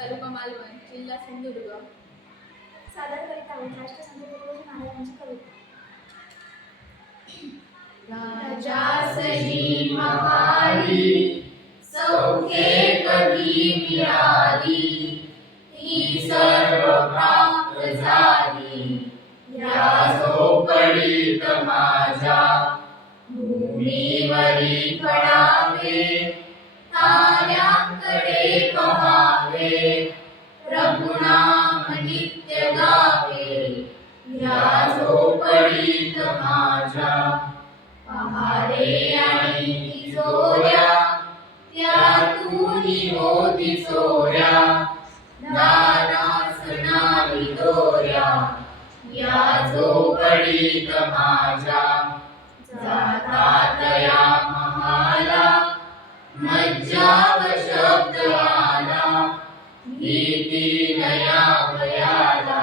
तालुका मालवण जिल्हा सिंधुदुर्ग. सादर करीत आहोत राष्ट्रसंत तुकडोजी महाराजांची कविता. राजासजी महाली सौखे कधी मिळाली? ही सर्व प्राप्त झाली. या झोपडीत माझ्या भूमीवरी पडावे ताऱ्याकडे पहावे. प्रभुनाम नित्य गावे. या झोपडीत माझ्या पहारे आणि तिजोऱ्या. त्यातून होती चोऱ्या. दारास नावी दोऱ्या. या झोपडीत माझ्या जातात या महाला. मज्जाव शब्द आला भीती नया वयाला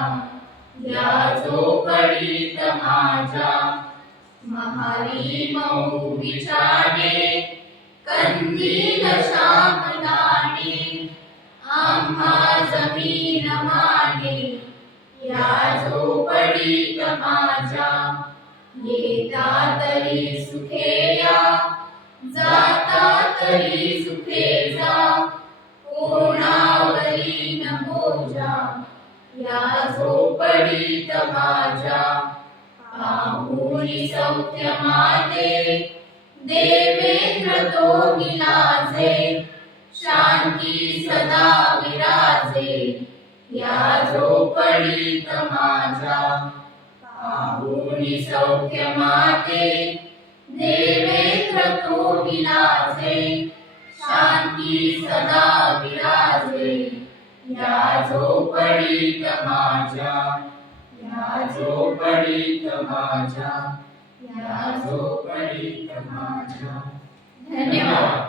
या झोपडीत माझ्या महाली मऊ विचारे कंदील श्यामदानी आम्हा जमीन माने या झोपडीत माझ्या येता तरी सुखे या जाता तरी सुखे जा कोणावरी न बोजा या झोपडीत माझ्या पाहुणी सौख्य माते देवेंद्र तो विलाजे शांती सदा विराजे या झोपडीत माझ्या पाहुणी सौख्य माते देवेंद्र तो विराजे शांती सदा विराजे. या झोपडीत माझ्या या झोपडीत माझ्या या झोपडीत माझ्या. धन्यवाद.